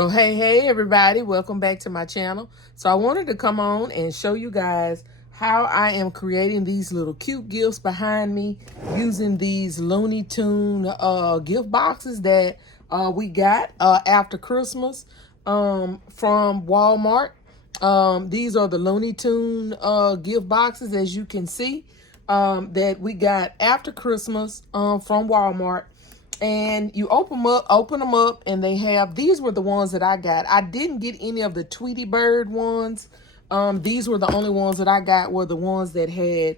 So hey everybody, welcome back to my channel. So I wanted to come on and show you guys how I am creating these little cute gifts behind me using these Looney Tune gift boxes that we got after Christmas from Walmart. These are the Looney Tune gift boxes, as you can see, that we got after Christmas from Walmart. And you open them up, and they have, these were the ones that I got. I didn't get any of the Tweety Bird ones. These were the only ones that I got, were the ones that had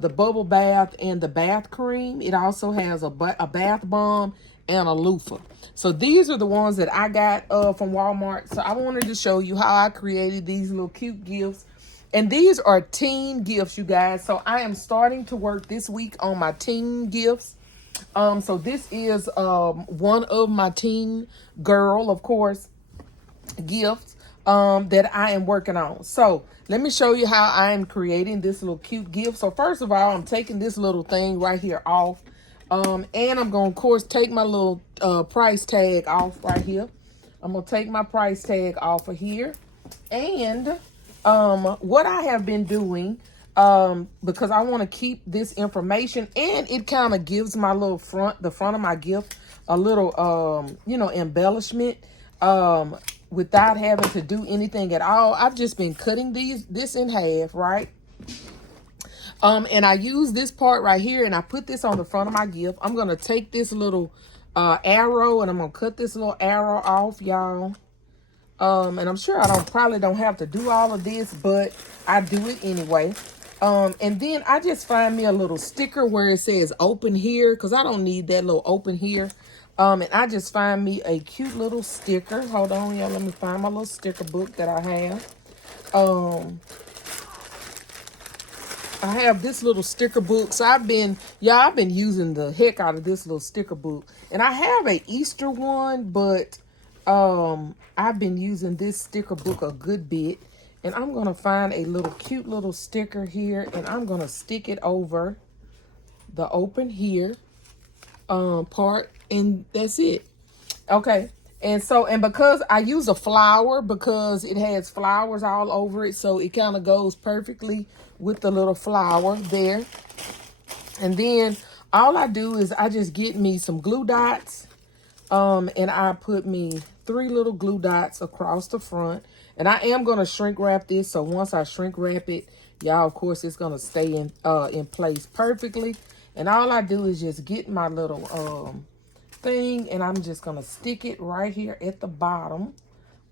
the bubble bath and the bath cream. It also has a bath bomb and a loofah. So these are the ones that I got from Walmart. So I wanted to show you how I created these little cute gifts. And these are teen gifts, you guys. So I am starting to work this week on my teen gifts. So this is one of my teen girl, of course, gifts that I am working on. So let me show you how I am creating this little cute gift. So first of all, I'm taking this little thing right here off. And I'm going to, of course, take my little price tag off right here. I'm going to take my price tag off of here. And what I have been doing, because I want to keep this information, and it kind of gives my little the front of my gift a little, embellishment, without having to do anything at all. I've just been cutting this in half, right? And I use this part right here, and I put this on the front of my gift. I'm going to take this little, arrow, and I'm going to cut this little arrow off, y'all. And I'm sure I probably don't have to do all of this, but I do it anyway. And then I just find me a little sticker where it says open here, because I don't need that little open here. And I just find me a cute little sticker. Hold on, y'all. Let me find my little sticker book that I have. I have this little sticker book. So I've been using the heck out of this little sticker book. And I have a Easter one, but I've been using this sticker book a good bit. And I'm going to find a little cute little sticker here, and I'm going to stick it over the open here part, and that's it. Okay. And so, and because I use a flower, because it has flowers all over it, so it kind of goes perfectly with the little flower there. And then all I do is I just get me some glue dots, and I put me 3 little glue dots across the front. And I am going to shrink wrap this. So once I shrink wrap it, y'all, of course, it's going to stay in place perfectly. And all I do is just get my little thing, and I'm just going to stick it right here at the bottom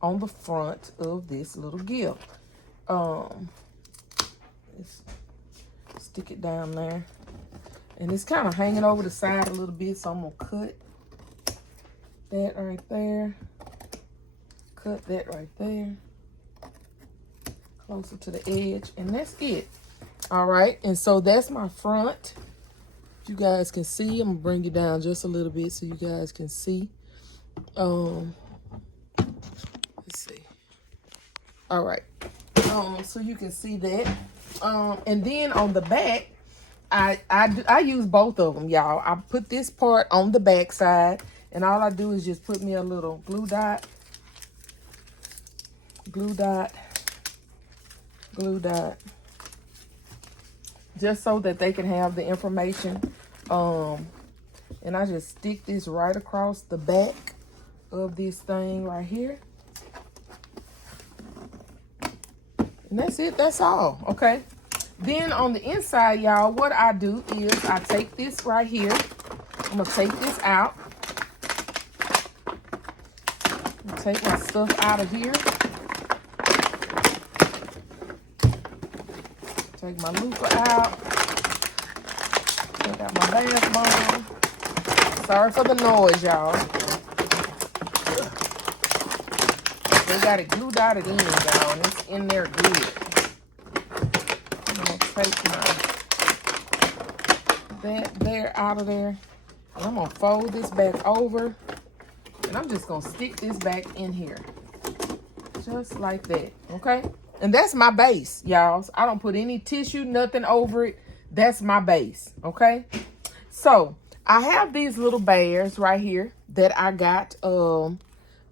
on the front of this little gift. Stick it down there. And it's kind of hanging over the side a little bit, so I'm going to cut that right there. Cut that right there. Closer to the edge, and that's it. All right, and so that's my front. You guys can see. I'm gonna bring it down just a little bit so you guys can see. Let's see. All right, so you can see that. And then on the back, I use both of them, y'all. I put this part on the back side, and all I do is just put me a little glue dot, glue dot, glue dot, just so that they can have the information. And I just stick this right across the back of this thing right here. And that's it. That's all. Okay. Then on the inside, y'all, what I do is I take this right here. I'm going to take this out. Take my stuff out of here. Take my loofah out. Take out my bath bomb. Sorry for the noise, y'all. They got it glue dotted in, y'all, and it's in there good. I'm gonna take that there out of there. And I'm gonna fold this back over. And I'm just gonna stick this back in here. Just like that, okay? And that's my base, y'all. I don't put any tissue, nothing over it. That's my base, okay? So I have these little bears right here that I got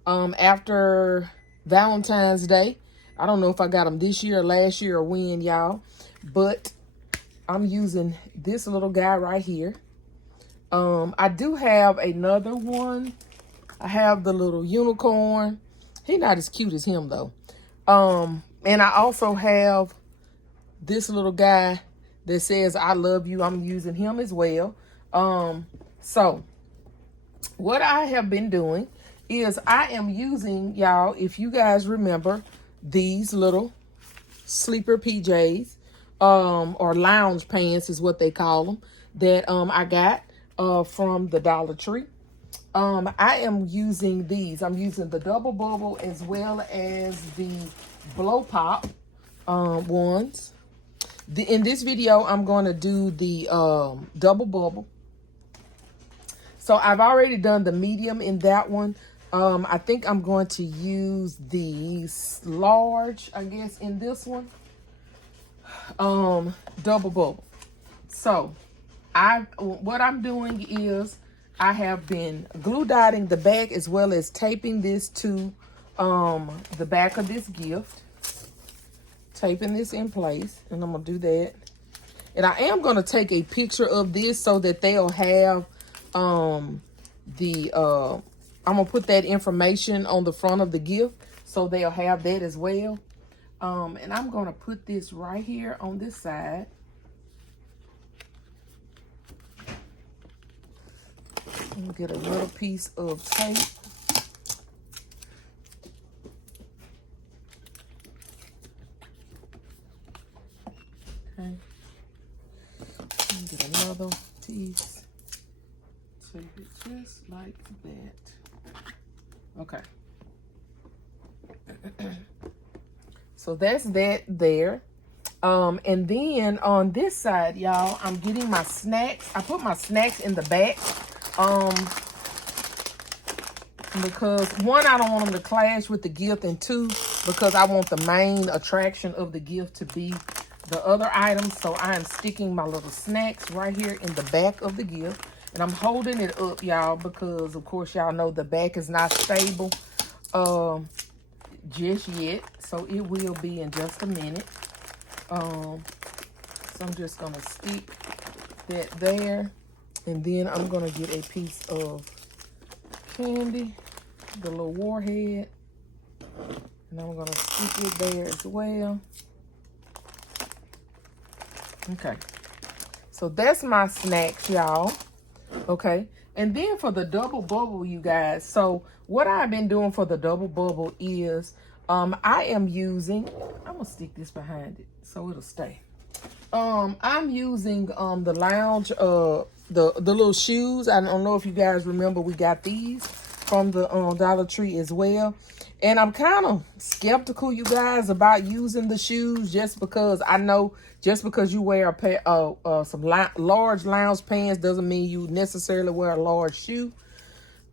after Valentine's Day. I don't know if I got them this year or last year or when, y'all. But I'm using this little guy right here. I do have another one. I have the little unicorn. He's not as cute as him, though. And I also have this little guy that says, I love you. I'm using him as well. So what I have been doing is I am using, y'all, if you guys remember, these little sleeper PJs, or lounge pants is what they call them, that I got from the Dollar Tree. I am using these. I'm using the double bubble as well as the blow pop ones. In this video, I'm going to do the double bubble. So I've already done the medium in that one. I think I'm going to use the large, I guess, in this one. Double bubble. So what I'm doing is I have been glue dotting the back as well as taping this to the back of this gift. Taping this in place, and I'm gonna do that. And I am gonna take a picture of this so that they'll have I'm gonna put that information on the front of the gift so they'll have that as well. And I'm gonna put this right here on this side. I'm gonna get a little piece of tape. Okay. Get another piece. Tape it just like that. Okay. So that's that there. And then on this side, y'all, I'm getting my snacks. I put my snacks in the back. Because one, I don't want them to clash with the gift, and two, because I want the main attraction of the gift to be the other items. So I am sticking my little snacks right here in the back of the gift. And I'm holding it up, y'all, because of course y'all know the back is not stable just yet. So it will be in just a minute. So I'm just gonna stick that there. And then I'm gonna get a piece of candy, the little warhead. And I'm gonna stick it there as well. Okay. So that's my snacks, y'all. Okay. And then for the double bubble, you guys. So what I've been doing for the double bubble is I am using, I'm gonna stick this behind it so it'll stay. I'm using the lounge, the little shoes. I don't know if you guys remember, we got these from the Dollar Tree as well. And I'm kind of skeptical, you guys, about using the shoes, just because I know just because you wear a pair some large lounge pants doesn't mean you necessarily wear a large shoe.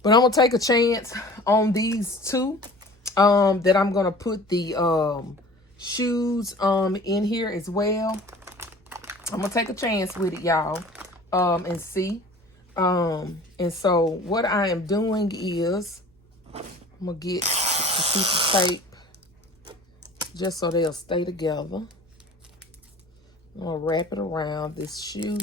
But I'm gonna take a chance on these two. That I'm gonna put the shoes in here as well. I'm gonna take a chance with it, y'all, and see. And so what I am doing is I'm gonna get a piece of tape just so they'll stay together. I'm gonna wrap it around this shoe.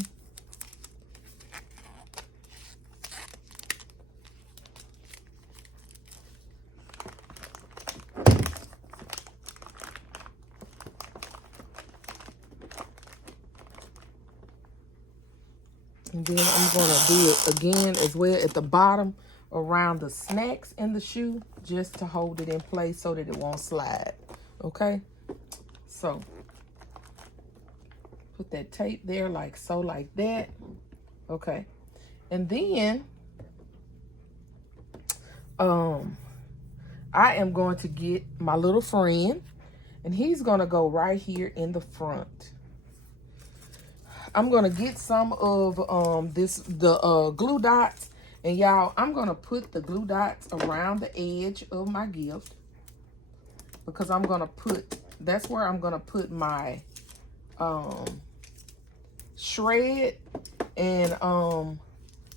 And then I'm going to do it again as well at the bottom around the snacks in the shoe, just to hold it in place so that it won't slide. Okay? So, put that tape there like so, like that. Okay. And then, I am going to get my little friend, and he's going to go right here in the front. I'm going to get some of the glue dots. And y'all, I'm going to put the glue dots around the edge of my gift. Because I'm going to put, that's where I'm going to put my shred and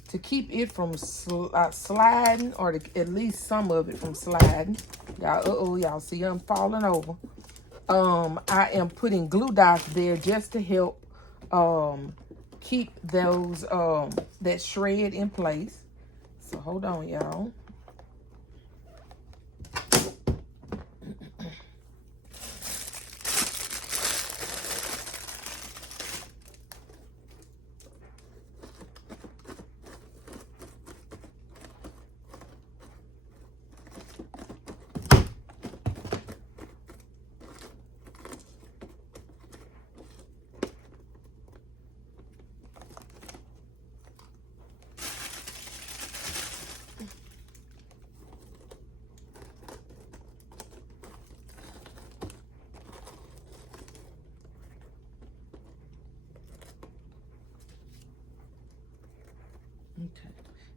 to keep it from sliding, or at least some of it from sliding. Y'all, y'all see I'm falling over. I am putting glue dots there just to help keep those that shred in place. So hold on, y'all. Okay,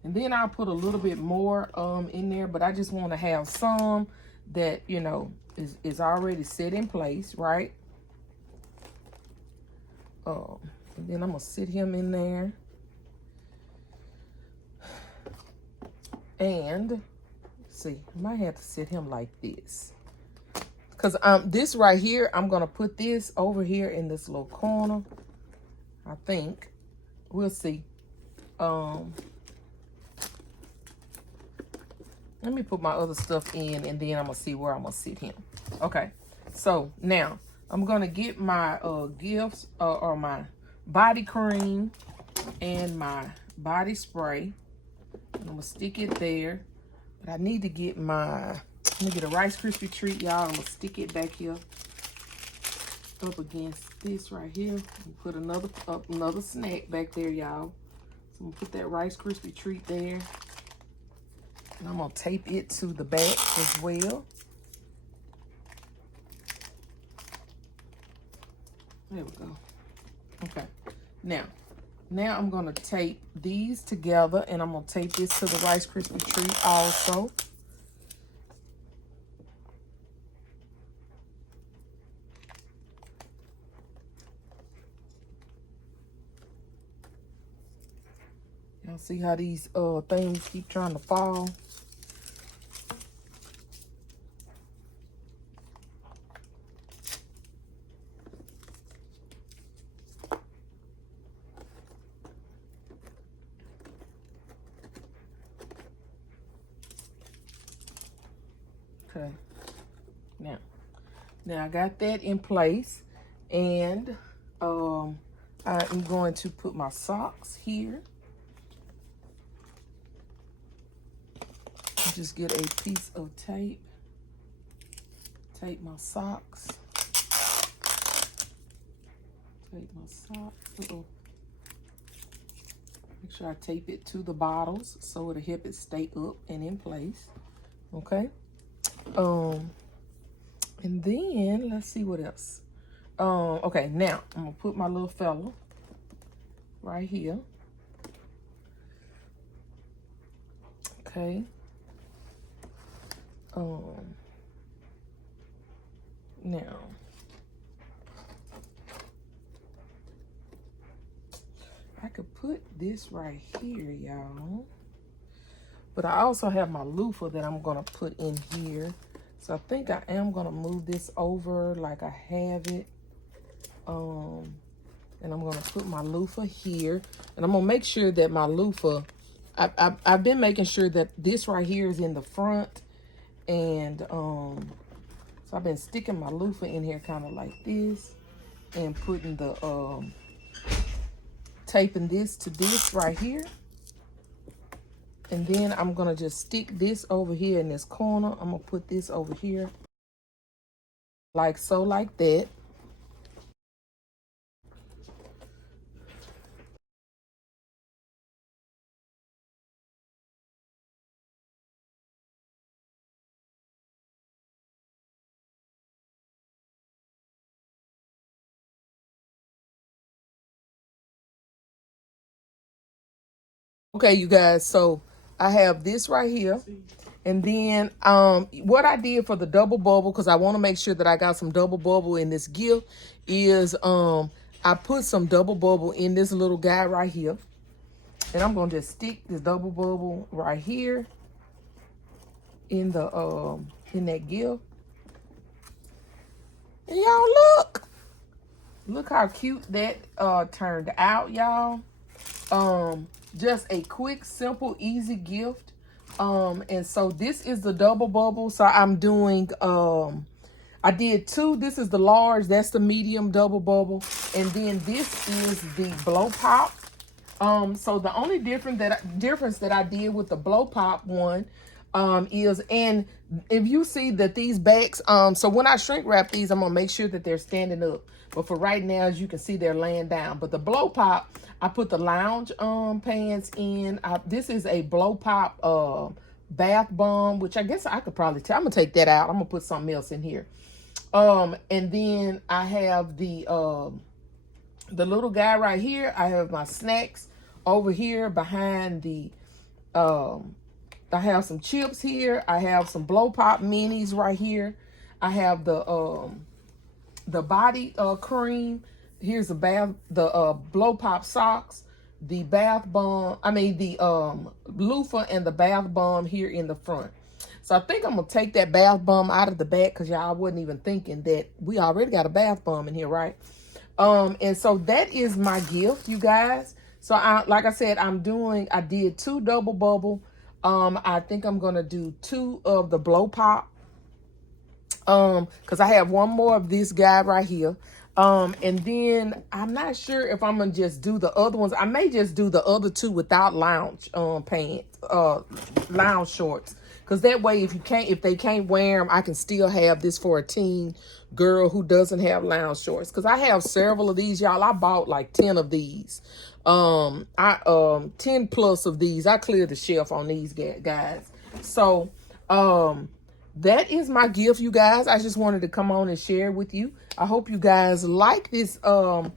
and then I'll put a little bit more in there, but I just want to have some that, you know, is already set in place, right? And then I'm gonna sit him in there, and see, I might have to sit him like this, because this right here, I'm gonna put this over here in this little corner. I think we'll see. Let me put my other stuff in, and then I'm gonna see where I'm gonna sit him. Okay, so now I'm gonna get my gifts or my body cream and my body spray. I'm gonna stick it there, but I need to get my, let me get a Rice Krispie treat, y'all. I'm gonna stick it back here up against this right here. Put another snack back there, y'all. So I'm gonna put that Rice Krispie treat there. And I'm gonna tape it to the back as well. There we go. Okay. Now I'm gonna tape these together, and I'm gonna tape this to the Rice Krispie treat also. Y'all see how these things keep trying to fall? Okay, now I got that in place, and I am going to put my socks here. Just get a piece of tape, tape my socks, tape my socks. Make sure I tape it to the bottles so it'll help it stay up and in place. Okay. And then let's see what else. Okay, now I'm gonna put my little fella right here. Okay. Now I could put this right here, y'all. But I also have my loofah that I'm gonna put in here. So I think I am gonna move this over like I have it. And I'm gonna put my loofah here. And I'm gonna make sure that my loofah, I've been making sure that this right here is in the front. And so I've been sticking my loofah in here kind of like this. And putting the, taping this to this right here. And then I'm gonna just stick this over here in this corner. I'm gonna put this over here, like so, like that. Okay, you guys, so I have this right here. And then what I did for the double bubble, because I want to make sure that I got some double bubble in this gift, is I put some double bubble in this little guy right here. And I'm gonna just stick this double bubble right here in the in that gift. And y'all look how cute that turned out, y'all. Just a quick, simple, easy gift. And so this is the double bubble. So I'm doing I did two. This is the large, that's the medium double bubble, and then this is the blow pop. So the only difference that I did with the blow pop one is, and if you see that these backs, so when I shrink wrap these, I'm gonna make sure that they're standing up. But for right now, as you can see, they're laying down. But the blow pop, I put the lounge pants in. This is a blow pop bath bomb, which I guess I could probably tell. I'm gonna take that out. I'm gonna put something else in here. And then I have the little guy right here. I have my snacks over here behind the I have some chips here. I have some blow pop minis right here. I have the body cream. Here's the blow pop socks, the bath bomb. I mean the loofah and the bath bomb here in the front. So I think I'm gonna take that bath bomb out of the back because y'all wasn't even thinking that we already got a bath bomb in here, right? And so that is my gift, you guys. So like I said, I did two double bubble. I think I'm gonna do two of the blow pop. Because I have one more of this guy right here. And then I'm not sure if I'm gonna just do the other ones. I may just do the other two without lounge pants, lounge shorts. Because that way, if they can't wear them, I can still have this for a teen girl who doesn't have lounge shorts. Because I have several of these, y'all. I bought like 10 of these. 10 plus of these. I cleared the shelf on these guys. So, that is my gift, you guys. I just wanted to come on and share with you. I hope you guys like this. Tell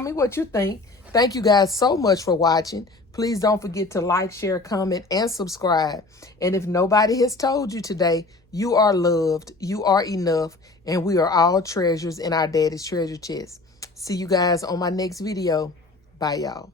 me what you think. Thank you guys so much for watching. Please don't forget to like, share, comment, and subscribe. And if nobody has told you today, you are loved, you are enough, and we are all treasures in our daddy's treasure chest. See you guys on my next video. Bye, y'all.